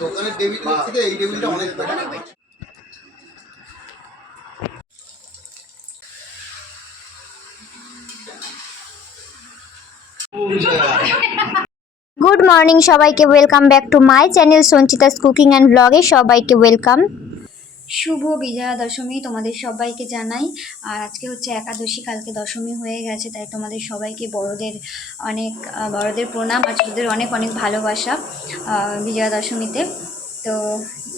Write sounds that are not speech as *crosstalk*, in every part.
দোকানের টেবিলের থেকে এই টেবিলটা অনেক বেটার গুড মর্নিং সবাইকে welcome back to my channel Sanchita's cooking and ব্লগে সবাইকে ওয়েলকাম শুভ বিজয়া দশমী তোমাদের সবাইকে জানাই। আর আজকে হচ্ছে একাদশী, কালকে দশমী হয়ে গেছে, তাই তোমাদের সবাইকে বড়দের অনেক বড়দের প্রণাম আর ছোটদের অনেক অনেক ভালোবাসা বিজয়া দশমীতে তো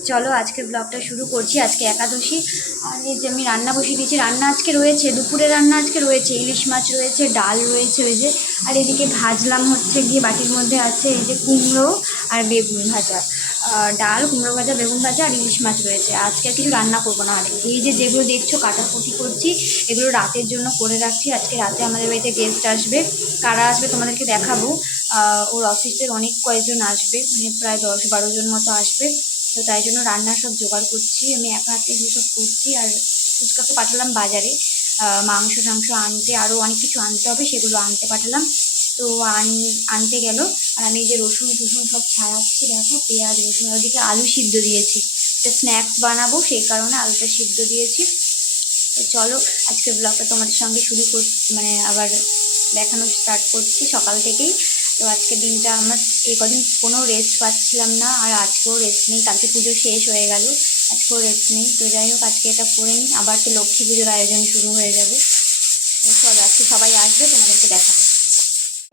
চলো আজকে ব্লগটা শুরু করছি, আজকে একাদশী। আর যে আমি রান্না বসিয়ে দিয়েছি, রান্না আজকে রয়েছে, দুপুরে রান্না আজকে রয়েছে, ইলিশ মাছ রয়েছে, ডাল রয়েছে, ওই যে, আর এদিকে ভাজলাম হচ্ছে গিয়ে বাটির মধ্যে আছে এই যে কুমড়ো আর বেগুন ভাজা। ডাল, কুমড়ো ভাজা, বেগুন ভাজা আর ইলিশ মাছ রয়েছে। আজকে আর কিছু রান্না করব না আর এই যে যেগুলো দেখছ, কাটাকুটি করছি, এগুলো রাতের জন্য করে রাখছি। আজকে রাতে আমাদের বাড়িতে গেস্ট আসবে। কারা আসবে তোমাদেরকে দেখাবো। ওর অফিসের অনেক কয়েকজন আসবে মানে প্রায় দশ বারো জন মতো আসবে। তো তাই জন্য রান্না সব জোগাড় করছি। আমি একা হাতে এগুলো সব করছি আর ফুচকাকে পাঠালাম বাজারে। মাংস টাংস আনতে আরও অনেক কিছু আনতে হবে, সেগুলো আনতে পাঠালাম। তো আন, আনতে গেল। আর আমি যে রসুন টসুন সব ছাড়াচ্ছি, দেখো পেঁয়াজ, রসুন, আর ওদিকে আলু সিদ্ধ দিয়েছি। একটা স্ন্যাক্স বানাবো, সেই কারণে আলুটা সিদ্ধ দিয়েছি। তো চলো, আজকের ব্লগটা তোমাদের সঙ্গে শুরু কর মানে আবার দেখানো স্টার্ট করছি সকাল থেকেই। তো আজকে দিনটা আমার এই কদিন কোনো রেস্ট পাচ্ছিলাম না, আর আজকেও রেস্ট নেই। কালকে পুজো শেষ হয়ে গেল, আজকেও রেস্ট নেই। তো যাই হোক, আজকে এটা করে নিই। আবার তো লক্ষ্মী পুজোর আয়োজন শুরু হয়ে যাবে। তো চলো, আজকে সবাই আসবে, তোমাদেরকে দেখাবো।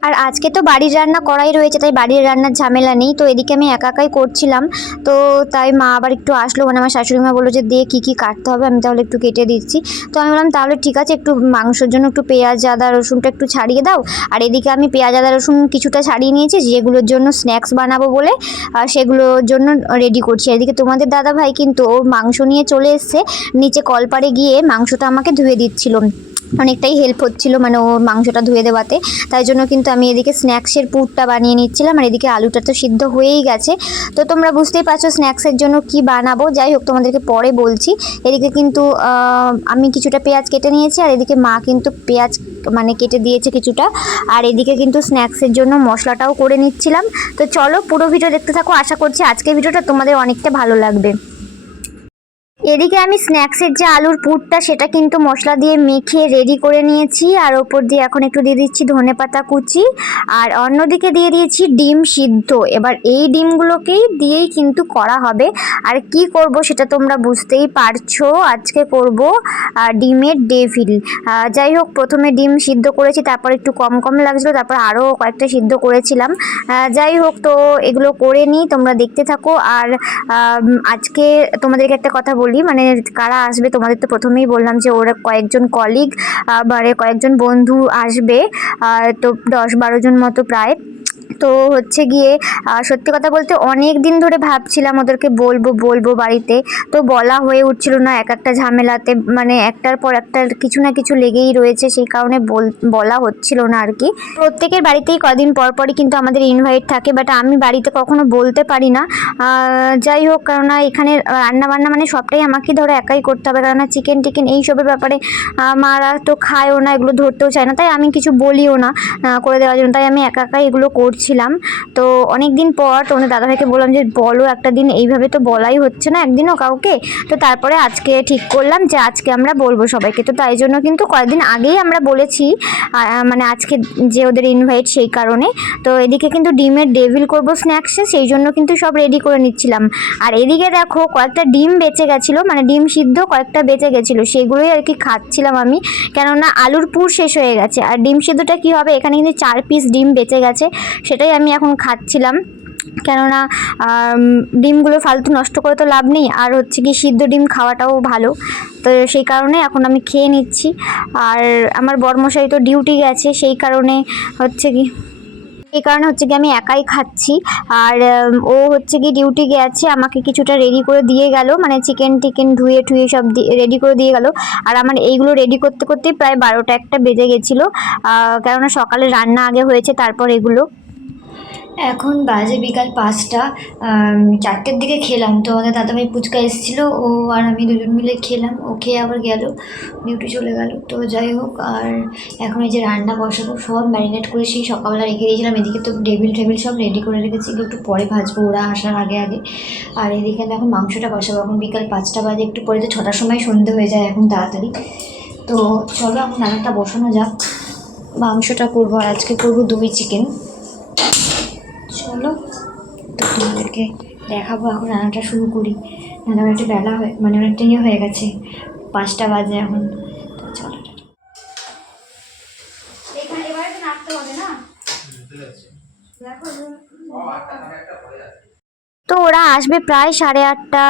আর আজকে তো বাড়ির রান্না করাই রয়েছে, তাই বাড়ির রান্নার ঝামেলা নেই। তো এদিকে আমি একা একাই করছিলাম। তো তাই মা আবার একটু আসলো মানে আমার শাশুড়ি মা বলল যে দিয়ে কী কী কাটতে হবে, আমি তাহলে একটু কেটে দিচ্ছি। তো আমি বললাম, তাহলে ঠিক আছে, একটু মাংসের জন্য একটু পেঁয়াজ, আদা, রসুনটা একটু ছাড়িয়ে দাও। আর এদিকে আমি পেঁয়াজ, আদা, রসুন কিছুটা ছাড়িয়ে নিয়েছি, যেগুলোর জন্য স্ন্যাক্স বানাবো বলে, আর সেগুলোর জন্য রেডি করছি। এদিকে তোমাদের দাদা ভাই কিন্তু ওর মাংস নিয়ে চলে এসছে, নিচে কলপারে গিয়ে মাংসটা আমাকে ধুয়ে দিচ্ছিল। অনেকটাই হেল্প হচ্ছিল মানে ওর মাংসটা ধুয়ে দেওয়াতে। তাই জন্য কিন্তু আমি এদিকে স্ন্যাক্সের পুরটা বানিয়ে নিচ্ছিলাম আর এদিকে আলুটা তো সিদ্ধ হয়েই গেছে। তো তোমরা বুঝতেই পারছ স্ন্যাক্সের জন্য কি বানাবো। যাই হোক, তোমাদেরকে পরে বলছি। এদিকে কিন্তু আমি কিছুটা পেঁয়াজ কেটে নিয়েছি আর এদিকে মা কিন্তু পেঁয়াজ মানে কেটে দিয়েছে কিছুটা। আর এদিকে কিন্তু স্ন্যাক্সের জন্য মশলাটাও করে নিচ্ছিলাম। তো চলো পুরো ভিডিও দেখতে থাকো। আশা করছি আজকের ভিডিওটা তোমাদের অনেকটা ভালো লাগবে। এদিকে আমি স্ন্যাক্সের যে আলুর পুরটা, সেটা কিন্তু মশলা দিয়ে মেখে রেডি করে নিয়েছি। আর ওপর দিয়ে এখন একটু দিয়ে দিচ্ছি ধনে পাতা কুচি। আর অন্যদিকে দিয়ে দিয়েছি ডিম সিদ্ধ। এবার এই ডিমগুলোকেই দিয়েই কিন্তু করা হবে। আর কি করব সেটা তোমরা বুঝতেই পারছ। আজকে করব ডিমের ডেভিল যাই হোক, প্রথমে ডিম সিদ্ধ করেছি, তারপর একটু কম কম লাগছিল, তারপর আরও কয়েকটা সিদ্ধ করেছিলাম। যাই হোক, তো এগুলো করে নিই, তোমরা দেখতে থাকো। আর আজকে তোমাদেরকে একটা কথা বলি মানে কারা আসবে? তোমাদের তো প্রথমেই বললাম যে ওরা কয়েকজন কলিগ মানে কয়েকজন বন্ধু আসবে তো দশ বারো জন মতো প্রায়। তো হচ্ছে গিয়ে সত্যি কথা বলতে অনেক দিন ধরে ভাবছিলাম ওদেরকে বলব বলব বাড়িতে। তো বলা হয়ে উঠছিল না, এক একটা ঝামেলাতে মানে একটার পর একটা কিছু না কিছু লেগেই রয়েছে, সেই কারণে বল- হচ্ছিল না আর কি। প্রত্যেকের বাড়িতেই কদিন পর পরই কিন্তু আমাদের ইনভাইট থাকে বাট আমি বাড়িতে কখনো বলতে পারি না। যাই হোক, কেননা এখানে রান্না বান্না মানে সবটাই আমাকে ধরো একাই করতে হবে, কেননা চিকেন টিকেন এইসবের ব্যাপারে মারা তো খায়ও না, এগুলো ধরতেও চায় না, তাই আমি কিছু বলিও না করে দেওয়ার জন্য। তাই আমি একা একাই এগুলো করছিলাম। তো অনেক দিন পর তোমাদের দাদাভাইকে বললাম যে, বলো একটা দিন, এইভাবে তো বলাই হচ্ছে না একদিনও কাউকে। তো তারপরে আজকে ঠিক করলাম যে, আজকে আমরা বলব সবাইকে। তো তাই জন্য কিন্তু কয়েকদিন আগেই আমরা বলেছি মানে আজকে যে ওদের ইনভাইট সেই কারণে। তো এদিকে কিন্তু ডিমের ডেভিল করব স্ন্যাক্সে সেই জন্য কিন্তু সব রেডি করে নিচ্ছিলাম। আর এদিকে দেখো, কয়েকটা ডিম বেঁচে গেছিল মানে ডিম সিদ্ধ কয়েকটা বেঁচে গেছিল, সেগুলোই আর কি খাচ্ছিলাম আমি। কেননা আলুর পুর শেষ হয়ে গেছে। আর ডিম সিদ্ধটা কি হবে? এখানে কিন্তু চার পিস ডিম বেঁচে গেছে। সেটাই আমি এখন খাচ্ছিলাম। কেননা ডিমগুলো ফালতু নষ্ট করে তো লাভ নেই। আর হচ্ছে কি সিদ্ধ ডিম খাওয়াটাও ভালো। তো সেই কারণে এখন আমি খেয়ে নিচ্ছি। আর আমার বরমশাই তো ডিউটি গেছে, সেই কারণে হচ্ছে কি এই কারণে হচ্ছে কি আমি একাই খাচ্ছি। আর ও হচ্ছে কি ডিউটি গেছে, আমাকে কিছুটা রেডি করে দিয়ে গেল। মানে চিকেন টিকেন ধুয়ে টুয়ে সব রেডি করে দিয়ে গেল। আর আমার এইগুলো রেডি করতে করতেই প্রায় বারোটা একটা বেজে গেছিল। কেননা সকালে রান্না আগে হয়েছে, তারপর এগুলো। এখন বাজে বিকাল পাঁচটা চারটের দিকে খেলাম। তো আমাদের দাদাভাই পুচকা এসেছিল, ও আর আমি দুজন মিলে খেলাম। ও খেয়ে আবার গেল, ডিউটি চলে গেল। তো যাই হোক, আর এখন এই যে রান্না বসাবো, সব ম্যারিনেট করে সেই সকালবেলা রেখে দিয়েছিলাম। এদিকে তো টেবিল টেবিল সব রেডি করে রেখেছি একটু পরে ভাজবো, ওরা আসার আগে আগে। আর এদিকে এখন মাংসটা বসাবো, এখন বিকাল পাঁচটা বাজে, একটু পরে তো ছটার সময় সন্ধে হয়ে যায় এখন তাড়াতাড়ি। তো চলো এখন রান্নাটা বসানো যাক। মাংসটা করব, আর আজকে করব দই চিকেন চলো তো তোমাদেরকে দেখাবো, এখন রান্নাটা শুরু করি। রান্না একটু বেলা হয়ে মানে অনেকটা ইয়ে হয়ে গেছে। পাঁচটা বাজে এখন তো চলো এখানে এবারে তো নাড়তে হবে না দেখো তো ওরা আসবে প্রায় সাড়ে আটটা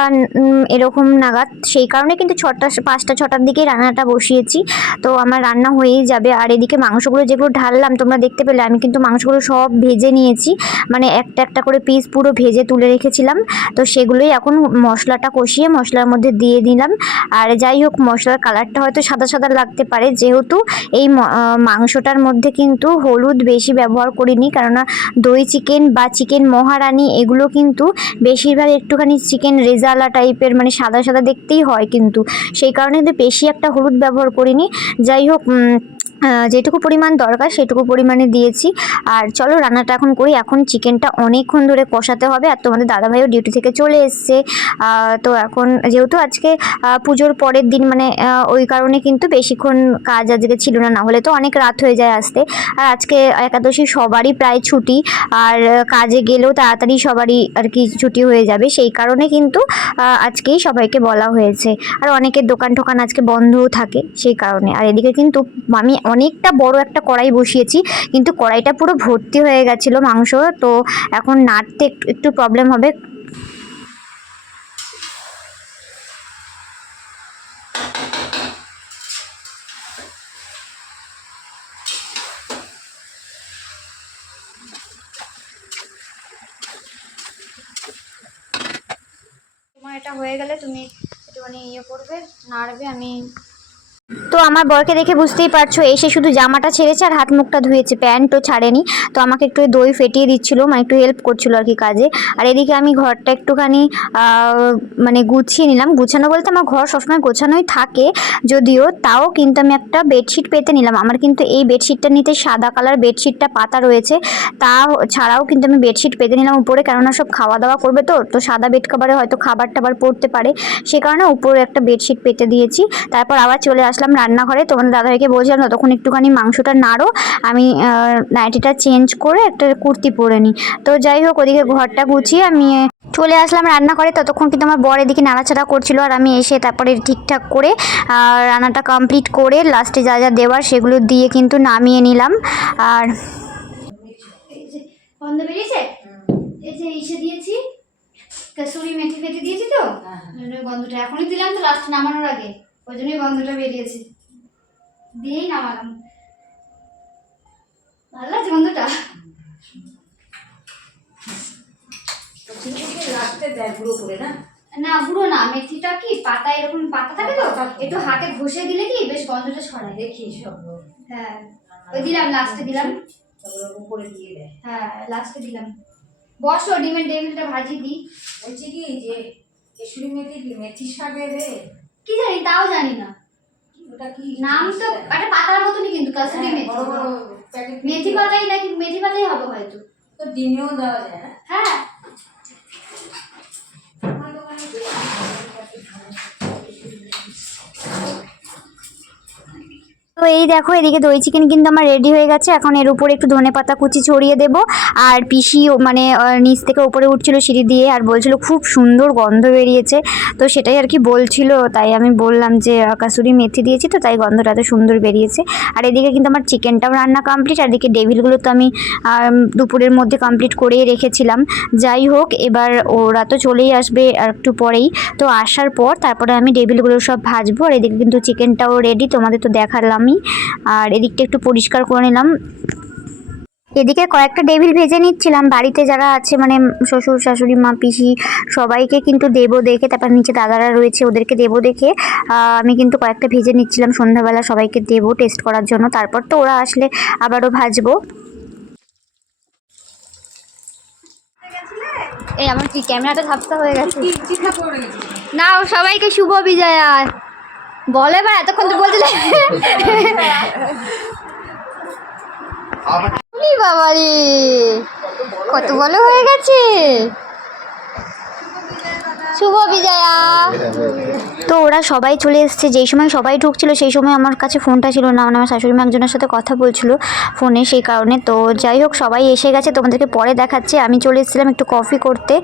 এরকম নাগাদ। সেই কারণে কিন্তু ছটা, পাঁচটা, ছটার দিকেই রান্নাটা বসিয়েছি। তো আমার রান্না হয়েই যাবে। আর এদিকে মাংসগুলো যেগুলো ঢাললাম, তোমরা দেখতে পেলে, আমি কিন্তু মাংসগুলো সব ভেজে নিয়েছি। মানে একটা একটা করে পিস পুরো ভেজে তুলে রেখেছিলাম। তো সেগুলোই এখন মশলাটা কষিয়ে মশলার মধ্যে দিয়ে দিলাম। আর যাই হোক, মশলার কালারটা হয়তো সাদা সাদা লাগতে পারে। যেহেতু এই মাংসটার মধ্যে কিন্তু হলুদ বেশি ব্যবহার করিনি। কেননা দই, চিকেন বা চিকেন মহারানি, এগুলো কিন্তু বেশিরভাগ একটুখানি চিকেন রেজালা টাইপের মানে সাদা সাদা দেখতেই হয় কিন্তু। সেই কারণে কিন্তু বেশি একটা হলুদ ব্যবহার করিনি। যাই হোক যেটুকু পরিমাণ দরকার সেটুকু পরিমাণে দিয়েছি। আর চলো রান্নাটা এখন করি। এখন চিকেনটা অনেকক্ষণ ধরে কষাতে হবে। আর তোমাদের দাদাভাইও ডিউটি থেকে চলে এসছে। তো এখন যেহেতু আজকে পুজোর পরের দিন মানে ওই কারণে কিন্তু বেশিক্ষণ কাজ আজকে ছিল না। না হলে তো অনেক রাত হয়ে যায় আসতে। আর আজকে একাদশী সবারই প্রায় ছুটি। আর কাজে গেলেও তাড়াতাড়ি সবারই আর কি ছুটি হয়ে যাবে। সেই কারণে কিন্তু আজকেই সবাইকে বলা হয়েছে। আর অনেকের দোকান টোকান আজকে বন্ধও থাকে সেই কারণে। আর এদিকে কিন্তু আমি অনেকটা বড় একটা কড়াই বসিয়েছি, কিন্তু কড়াইটা পুরো ভর্তি হয়ে গেছিল মাংস, তো এখন নাড়তে একটু প্রবলেম হবে। এটা হয়ে গেলে তুমি একটুখানি ইয়ে করবে, নাড়বে, আমি তো আমার বরকে দেখে বুঝতেই পারছ, এসে শুধু জামাটা ছেড়েছে আর হাত মুখটা ধুয়েছে, প্যান্টও ছাড়েনি। তো আমাকে একটু দই ফেটিয়ে দিচ্ছিল মানে একটু হেল্প করছিল আর কি কাজে। আর এদিকে আমি ঘরটা একটুখানি মানে গুছিয়ে নিলাম। গুছানো বলতে আমার ঘর সবসময় গোছানোই থাকে, যদিও তাও কিন্তু আমি একটা বেডশিট পেতে নিলাম। আমার কিন্তু এই বেডশিটটা নিতে সাদা কালার বেডশিটটা পাতা রয়েছে, তা ছাড়াও কিন্তু আমি বেডশিট পেতে নিলাম উপরে, কেননা সব খাওয়া দাওয়া করবে তো তো সাদা বেড কাভারে হয়তো খাবার টাবার পড়তে পারে। সে কারণে উপরে একটা বেডশিট পেতে দিয়েছি। তারপর আবার চলে আসলাম রান্নাঘরে। তোমাদের দাদাভাইকে বলছিলাম ততক্ষণ একটুখানি মাংসটা নাড়ো। আমি নাইটিটা চেঞ্জ করে একটা কুর্তি পরে নিই তো যাই হোক ওদিকে ঘরটা গুছিয়ে আমি চলে আসলাম রান্না রান্নাঘরে। ততক্ষণ কিন্তু আমার বর এদিকে নাড়াচাড়া করছিল আর আমি এসে তারপরে ঠিকঠাক করে আর রান্নাটা কমপ্লিট করে লাস্টে যা যা দেওয়ার সেগুলো দিয়ে কিন্তু নামিয়ে নিলাম। আর গন্ধ বেরিয়েছে? এই যে ইসে দিয়েছি। কাসুরি মেথি ফেটে দিয়েছি তো? ওই গন্ধটা এখনই দিলাম তো লাস্ট নামানোর আগে। ওই জন্যই গন্ধটা বেরিয়েছে। দিয়েই নামালাম ভালো লাগছে গন্ধটা? গুঁড়ো করে না? না পুরো না মেথিটা কি পাতা এরকম পাতা থাকে তো? একটু হাতে ঘষে দিলে কি বেশ গন্ধটা ছড়ায়? দেখি সব। হ্যাঁ ওই দিলাম লাস্টে দিলাম। উপরে দিয়ে দেয়। হ্যাঁ লাস্টে দিলাম। বসো ডিমের টেবিলটা ভাজি দিই। বলছি কি যে কেশুরি মেথি কি মেথি শাকের রে কি জানি তাও জানি না। ওটা কি? নাম তো একটা পাতার মতনই কিন্তু কাসুরি হ্যাঁ, মেথি। বড় বড় প্যাকেট মেথি পাতাই নাকি মেথি পাতাই হবে হয়তো। তো ডিমেও দেওয়া যায় না? হ্যাঁ। তো এই দেখো, এদিকে দই চিকেন কিন্তু আমার রেডি হয়ে গেছে। এখন এর উপরে একটু ধনে পাতা কুচি ছড়িয়ে দেব। আর পিসি মানে নিচ থেকে উপরে উঠছিল সিঁড়ি দিয়ে আর বলছিল খুব সুন্দর গন্ধ বেরিয়েছে। তো সেটাই আর কি বলছিল, তাই আমি বললাম যে কাসুরি মেথি দিয়েছি তো, তাই গন্ধটা এত সুন্দর বেরিয়েছে। আর এদিকে কিন্তু আমার চিকেনটাও রান্না কমপ্লিট আর এদিকে ডেভিলগুলো তো আমি দুপুরের মধ্যে কমপ্লিট করেই রেখেছিলাম। যাই হোক, এবার ওরা তো চলেই আসবে আর একটু পরেই। তো আসার পর তারপরে আমি টেবিলগুলো সব ভাজবো, আর এদিকে কিন্তু চিকেনটাও রেডি তোমাদের তো দেখালামই আর এদিকটা একটু পরিষ্কার করে নিলাম। এদিকে কয়েকটা টেবিল ভেজে নিচ্ছিলাম। বাড়িতে যারা আছে মানে শ্বশুর শাশুড়ি মা পিসি সবাইকে কিন্তু দেবো দেখে তারপর নিচে দাদারা রয়েছে ওদেরকে দেবো দেখে আমি কিন্তু কয়েকটা ভেজে নিচ্ছিলাম সন্ধ্যাবেলা সবাইকে দেবো টেস্ট করার জন্য। তারপর তো ওরা আসলে আবারও ভাজবো। এই আমার কি ক্যামেরাটা ঝাপসা হয়ে গেছে? না সবাইকে শুভ বিজয়া। বলে বা এতক্ষণ তো বলছিলে। বাবারি বাবা রে কত বড় হয়ে গেছে? শুভ বিজয়া। তো ওরা সবাই চলে এসেছে। যেই সময় সবাই ঢুকছিল সেই সময় আমার কাছে ফোনটা ছিল না। মানে আমার শাশুড়ি মা একজনের সাথে কথা বলছিল ফোনে সেই কারণে। তো যাই হোক সবাই এসে গেছে। তোমাদেরকে পরে দেখাচ্ছে। আমি চলে এসেছিলাম একটু কফি করতে।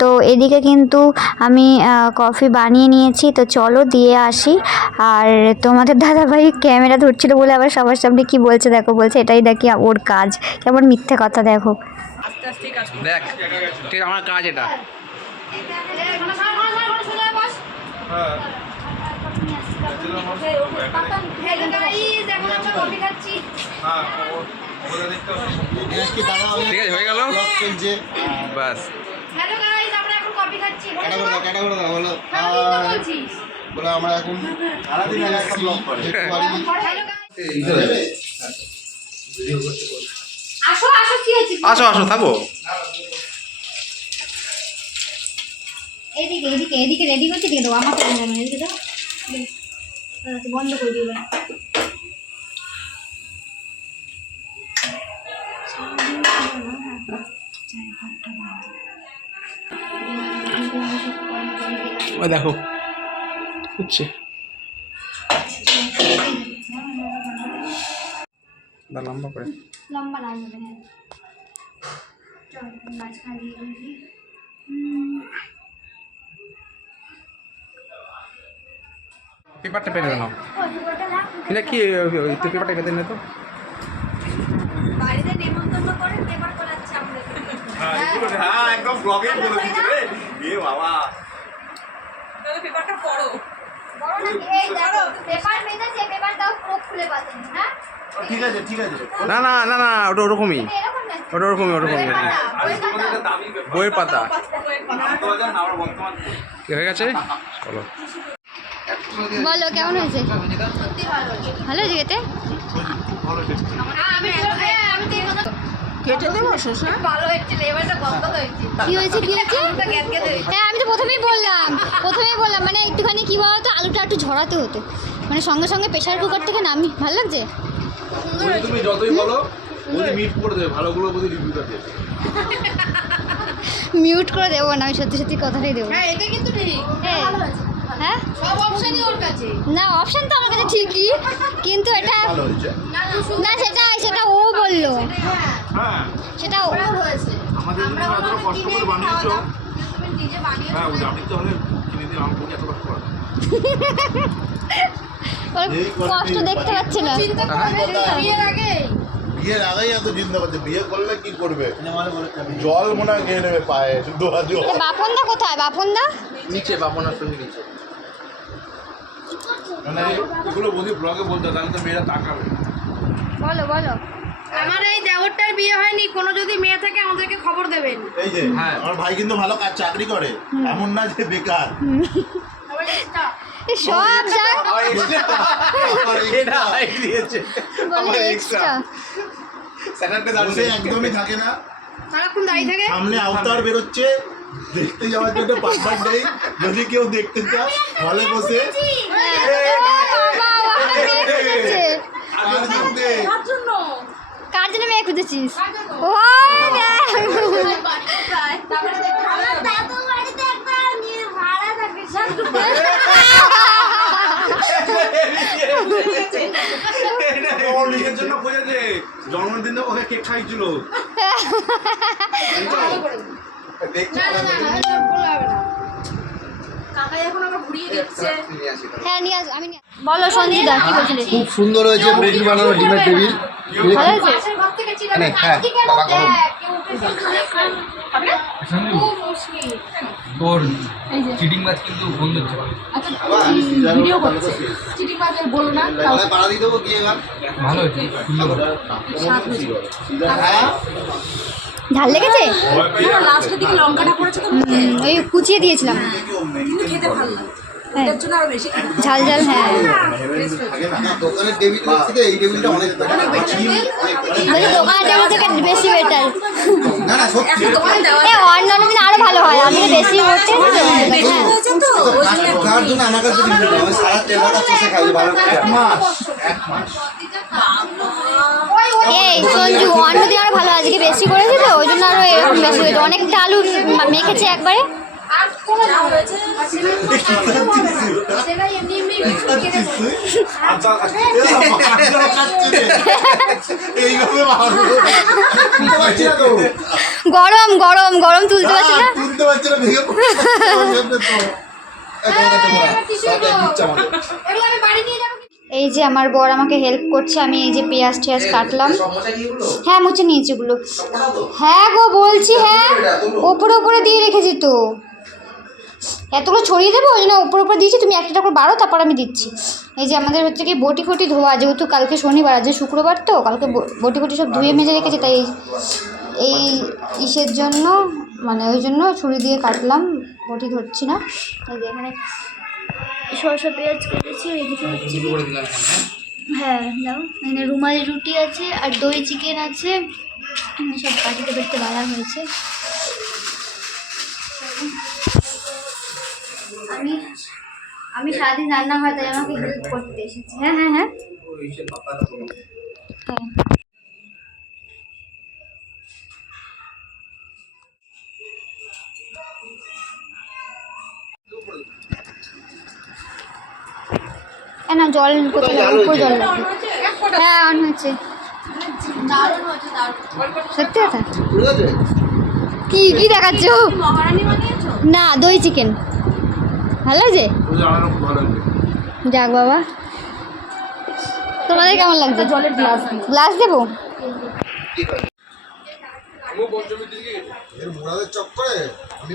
তো এদিকে কিন্তু আমি কফি বানিয়ে নিয়েছি। তো চলো দিয়ে আসি। আর তোমাদের দাদাভাই ক্যামেরা ধরছিল বলে আবার সবার সামনে কি বলছে দেখো বলছে এটাই নাকি ওর কাজ। কেমন মিথ্যে কথা দেখো। দেখ আমার কাজ এটা কি দাদা ওই ঠিক আছে হয়ে গেল? vlog চলছে বাস হ্যালো গাইস আমরা এখন কফি খাচ্ছি। ক্যাটা করে দাও ক্যাটা করে দাও বলো। হ্যাঁ, বলে আমরা এখন সারাদিন একটা ব্লগ করে আসো আসো কি হয়েছে? আসো আসো থাকো এদিকে এদিকে এদিকে রেডি করছি দিয়ে দেবো আমাকে দেবো এদিকে দাও বন্ধ করে এবার। ওই দেখো হচ্ছে। লম্বা করে। লম্বা লাগবে হ্যাঁ। মাঝখানে দিয়ে পেপারটা পেরে দাও। এটা কি তুই পেপারটা পেতে নে তো। বাড়িতে নেমন্তন্ন করে পেপার করাচ্ছে আমাদেরকে হ্যাঁ একদম ব্লগে বলে দিচ্ছে রে। এ বাবা। পেপারটা পড়ো। বড় নাকি এই দেখো পেপার মেজেছে পেপার দাও পুরো খুলে পাতেন হ্যাঁ? ঠিক আছে ঠিক আছে। না না না না ওটা ওরকমই। ওটা ওরকমই ওরকমই। বইয়ের পাতা, হয়ে গেছে? *laughs* চলো। বলো কেমন হয়েছে? ভালো হয়েছে। খেতে? কেটে দেবো শসা? কি হয়েছে কি হয়েছে? হ্যাঁ আমি তো প্রথমেই বললাম প্রথমেই বললাম মানে একটুখানি কি বলতো আলুটা একটু ঝরাতে হতো। মানে সঙ্গে সঙ্গে প্রেশার কুকার থেকে নামি ভালো লাগছে? তুমি যতই বলো মিট করে দেবে ভালোগুলো বলি রিভিউটা দেবে মিউট করে দেবো না আমি সত্যি সত্যি কথাটাই দেবো হ্যাঁ এটা কিন্তু ঠিক। হ্যাঁ। হ্যাঁ? সব অপশনই ওর কাছে। না অপশন তো আমার কাছে ঠিকই কিন্তু এটা না সেটা সেটা ও বলল। হ্যাঁ। সেটা ও হয়েছে। আমাদের কষ্ট করে বানিয়েছো। হ্যাঁ আপনি তো কিনে এত কষ্ট *laughs* কষ্ট দেখতে পাচ্ছি না। বিয়ের আগে। বিয়ের আগেই এত চিন্তা করছে বিয়ে করলে কি করবে? জল মনে হয় খেয়ে নেবে পায়ে শুধু বাপনদা কোথায়? বাপনদা নিচে বাপনার সঙ্গে নিচে। মানে এগুলো বলি ব্লগে বলতে তাহলে তো মেয়েরা তাকাবে। বলো বলো। আমার এই দেওরটার বিয়ে হয়নি কোনো যদি মেয়ে থাকে আমাদেরকে খবর দেবেন। এই যে হ্যাঁ। আমার ভাই কিন্তু ভালো কাজ চাকরি করে। এমন না যে বেকার। এ সব যা এটা দিয়েছে। বলে এক্সট্রা স্যাটারডে বসে একদমই থাকে না। সারাক্ষণ দাঁড়িয়ে থাকে? সামনে আওতার বেরোচ্ছে। দেখতে যাওয়ার জন্য পারপার নেই। যদি কেউ দেখতে চাও হলে বসে। আর কার জন্য? মেয়ে খুঁজেছিস? ও জন্মদিন ওকে কেক খাইছিল *laughs* বলে হবে না কাকা এখন আবার ঘুরিয়ে দিচ্ছে হ্যাঁ নিয়ে আস আমি নিয়ে আস- বলো সঞ্জিতা কি বলছিলি খুব সুন্দর হয়েছে বানানো ডিমের টেবিল ভালো হয়েছে পাশের ঘর থেকে ছিল মানে, হ্যাঁ, বাবা গরম। তোর চিটিং মাছ কিন্তু বন্ধ হচ্ছে ভিডিও করছে চিঠি বাজার বলো না তাও পাড়া দিয়ে দেবো গিয়ে এবার ভালো হয়েছে সুন্দর হ্যাঁ ঝাল লেগেছে? লাস্টের দিকে ওই কুচিয়ে দিয়েছিলাম। হ্যাঁ। ঝাল ঝাল হ্যাঁ। দোকানের টেবিল থেকে বেশি বেটার আরও ভালো হয় আমি বেশি হ্যাঁ এই সঞ্জু আরও ভালো আজকে বেশি করেছে তো ওই জন্য আরও এরকম বেশি হয়েছে। অনেকটা আলু মেখেছে একবারে। গরম গরম গরম তুলতে পারছি না। তুলতে পারছি না *laughs* এই যে আমার বর আমাকে হেল্প করছে, আমি এই যে পেঁয়াজ টেয়াজ কাটলাম। হ্যাঁ মুছে নিয়েছি ওগুলো। হ্যাঁ গো, বলছি হ্যাঁ। ওপরে ওপরে দিয়ে রেখেছি তো। এতগুলো ছড়িয়ে দেবো? ওই জন্য ওপরে ওপরে দিয়েছি, তুমি একটা করে বাড়ো, তারপর আমি দিচ্ছি। এই যে আমাদের হচ্ছে কি বটি ফটি ধোয়া, যেহেতু কালকে শনিবার আজ শুক্রবার তো, কালকে বটি ফটি সব ধুয়ে মেজে রেখেছি, তাই এই ইসের জন্য মানে ওই জন্য ছুরি দিয়ে কাটলাম, বটি ধরছি না। এই যে এখানে সরষা পেঁয়াজ কেটেছি আর এদিকে হচ্ছে এখানে হ্যাঁ? দাও। এখানে রুমালি রুটি আছে আর দই চিকেন আছে। সব কাটিতে পেটতে বাড়া হয়েছে। আমি আমি সারাদিন রান্না হয় তাই আমাকে হেল্প করতে এসেছি। হ্যাঁ হ্যাঁ হ্যাঁ। হ্যাঁ। না জল কোথায় লাগবে উপর জল লাগবে। হ্যাঁ অন হয়েছে। হচ্ছে সত্যি কথা? কি কি দেখাচ্ছ না দই চিকেন ভালো যে যাক বাবা। তোমাদের কেমন লাগছে? জলের গ্লাস গ্লাস দেবো? চক্করে? আমি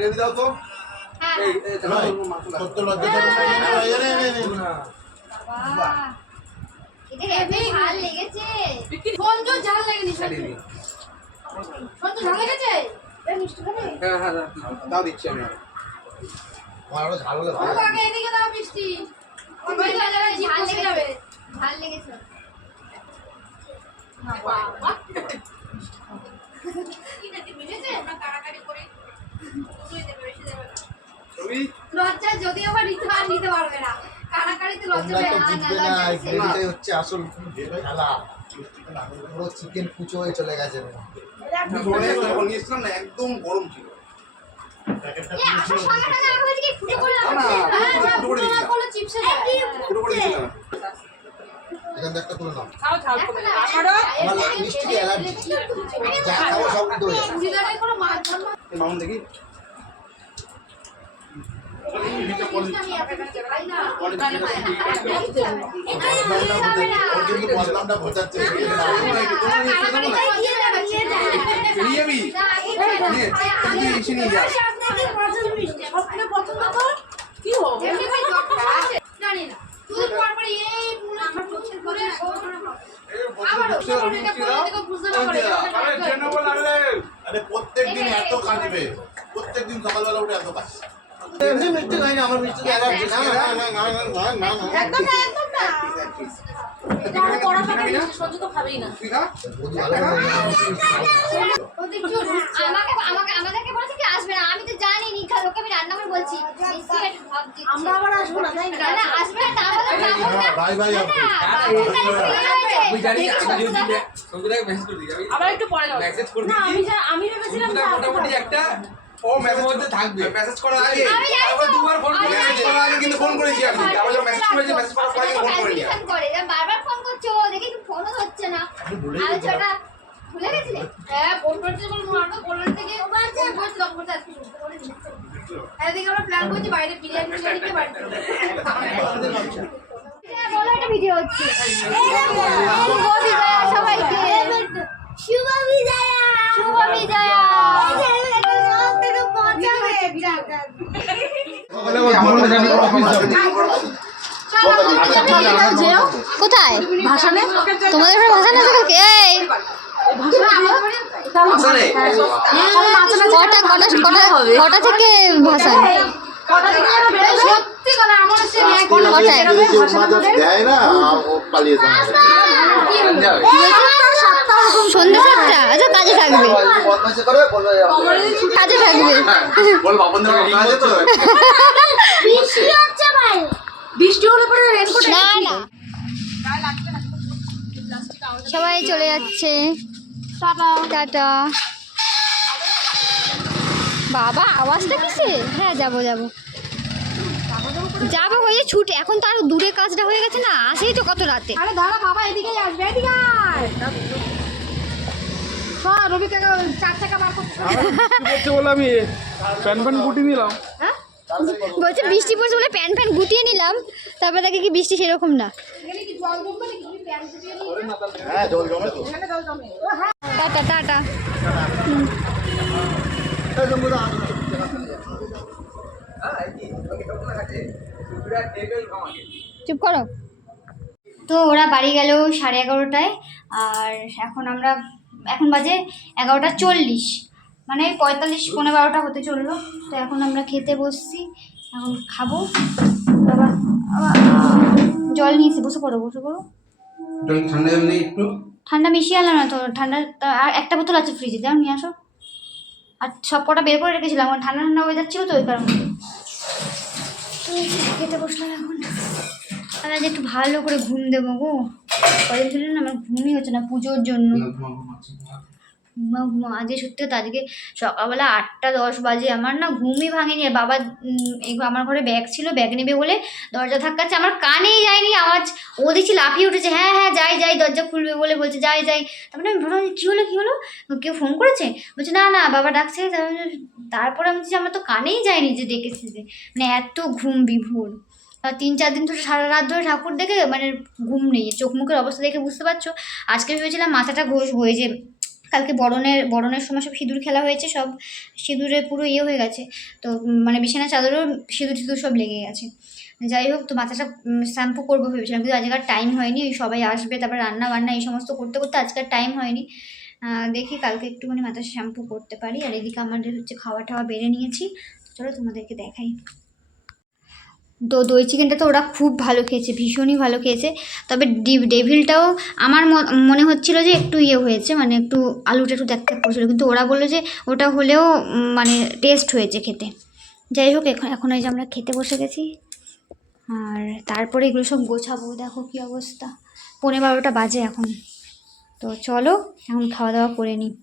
গ্রেভি দাও তো। হ্যাঁ, হ্যাঁ, হ্যাঁ, দাও। দিচ্ছি আমি। আরও ঝাল দাও মিষ্টি। লেগেছে না কাড়াকাড়ি করে লজ্জা যদিও বা নিতে পার নিতে পারবে না। কারাকারিতে লজ্জা হবে না না এটাই হচ্ছে আসল খেলা। পুরো চিকেন কুচো হয়ে চলে গেছে না একদম গরম ছিল। হ্যাঁ, চিপসে এখান থেকে একটা তুলে নাও। আমার মিষ্টি অ্যালার্জি। যা খাব সব উল্টো হয়ে যাবে মাউন দেখি। কি হবে জানি না আরে প্রত্যেক দিন এত প্রত্যেক দিন উঠে এত না আমার না। না আমাকে আমাকে আমাদেরকে বলেছে আসবে না। আমি তো জানি নিধা লোকে আমি রান্না করে বলছি। আমরা আবার আসব না তাই না? না আসবে না তাহলে না। আবার একটু মেসেজ করে না আমি আমি ভেবেছিলাম মোটামুটি একটা ও মেসেজ করতে থাকবে। মেসেজ করার আগে দুবার ফোন করে আগে কিন্তু ফোন করেছি আমি মেসেজ করেছি মেসেজ ফোন করে বারবার ফোন ও দেখি হচ্ছে না। আর ছোটা ভুলে গেছিলে? হ্যাঁ ফোন করতে বল মারতো কল্যাণ থেকে ফোন করতে তখন করতে আজকে শুনতে করে এদিকে আমরা প্ল্যান করছি বাইরে বিরিয়ানি বিরিয়ানি খেয়ে বাড়ি বলো একটা ভিডিও হচ্ছে। শুভ বিজয়া সবাইকে শুভ বিজয়া শুভ বিজয়া কোথায়? তোমাদের ঘরে ভাসান আছে কালকে? এই! কটা কটা কটা কটা থেকে যায়। সন্ধ্যে সাতটা? আচ্ছা কাজে থাকবে। কাজে থাকবে। বৃষ্টি হলে পরে রেনকোট না না। সবাই চলে যাচ্ছে। টাটা। বাবা আওয়াজটা কিসে? হ্যাঁ যাব যাব। যাব ওই যে ছুটে এখন তো আরও দূরে কাজটা হয়ে গেছে না আসেই তো কত রাতে। আরে দাঁড়া বাবা এদিকে আসবে এদিকে আয়। রবি কাকা চার টাকা বার করতে বলে আমি? প্যান প্যান গুটি নিলাম। হ্যাঁ? বলছে বৃষ্টি পড়ছে বলে প্যান ফ্যান গুটিয়ে নিলাম তারপরে দেখে কি বৃষ্টি সেরকম না। টাটা টাটা চুপ করো। তো ওরা বাড়ি গেল সাড়ে এগারোটায় আর এখন আমরা এখন বাজে এগারোটা চল্লিশ। মানে পঁয়তাল্লিশ পনেরো বারোটা হতে চলল। তো এখন আমরা খেতে বসছি এখন খাব। বাবা, জল নিয়েছি বসে পড়ো বসে পড়ো। ঠান্ডা নেই একটু? ঠান্ডা মিশিয়ে আনলাম না তো ঠান্ডা আর একটা বোতল আছে ফ্রিজে যাও নিয়ে আসো। আর সব কটা বের করে রেখেছিলাম ঠান্ডা ঠান্ডা হয়ে ছিল তো ওই কারণে। খেতে বসলাম এখন। আর আজ একটু ভালো করে ঘুম দেবো গো। কদিন ছিল না আমার ঘুমই হচ্ছে না পুজোর জন্য। ঘুমা ঘুমা। আজকে সত্যি আজকে সকালবেলা আটটা দশ বাজে। আমার না ঘুমই ভাঙেনি। আর বাবা আমার ঘরে ব্যাগ ছিল ব্যাগ নেবে বলে দরজা ধাক্কাচ্ছে। আমার কানেই যায়নি আওয়াজ। ও দেখছি লাফিয়ে উঠেছে। হ্যাঁ হ্যাঁ যাই যাই, দরজা খুলবে বলে বলছে, যাই যাই। তারপরে আমি ভাবলাম, কী হলো কী হলো? কেউ ফোন করেছে? বলছে, না না, বাবা ডাকছে। তারপরে আমি বলছি, আমার তো কানেই যায়নি যে ডেকেছে যে। মানে এত ঘুম বিভোর। তিন, চার দিন ধরে সারা রাত ধরে ঠাকুর দেখে মানে ঘুম নেই। চোখ মুখের অবস্থা দেখে বুঝতে পারছ? আজকে ভেবেছিলাম মাথাটা ঘোষ হয়ে যে কালকে বরণের বরণের সময় সব সিঁদুর খেলা হয়েছে, সব সিঁদুরে পুরো ইয়ে হয়ে গেছে। তো মানে বিছানা, চাদরও সিঁদুর সিঁদুর সব লেগে গেছে। যাই হোক, তো মাথাটা শ্যাম্পু করব ভেবেছিলাম, কিন্তু আজকে টাইম হয়নি সবাই আসবে, তারপর রান্না বান্না এই সমস্ত করতে করতে আজকে টাইম হয়নি। দেখি কালকে একটুখানি মাথা শ্যাম্পু করতে পারি। আর এদিকে আমাদের হচ্ছে খাওয়া টাওয়া বেড়ে নিয়েছি। চলো তোমাদেরকে দেখাই। তো দই চিকেনটা তো ওরা খুব ভালো খেয়েছে, ভীষণই ভালো খেয়েছে। তবে ডি- ডেভিলটাও আমার মনে হচ্ছিল যে একটু ইয়ে হয়েছে মানে একটু আলুটা একটু দেখ করছিল কিন্তু ওরা বলল যে ওটা হলেও মানে টেস্ট হয়েছে খেতে। যাই হোক, এখন এখন এই যে আমরা খেতে বসে গেছি। আর তারপরে এগুলো সব গোছাবো, দেখো কী অবস্থা। পনেরো বারোটা বাজে এখন। তো চলো, এখন খাওয়া দাওয়া করে নিই।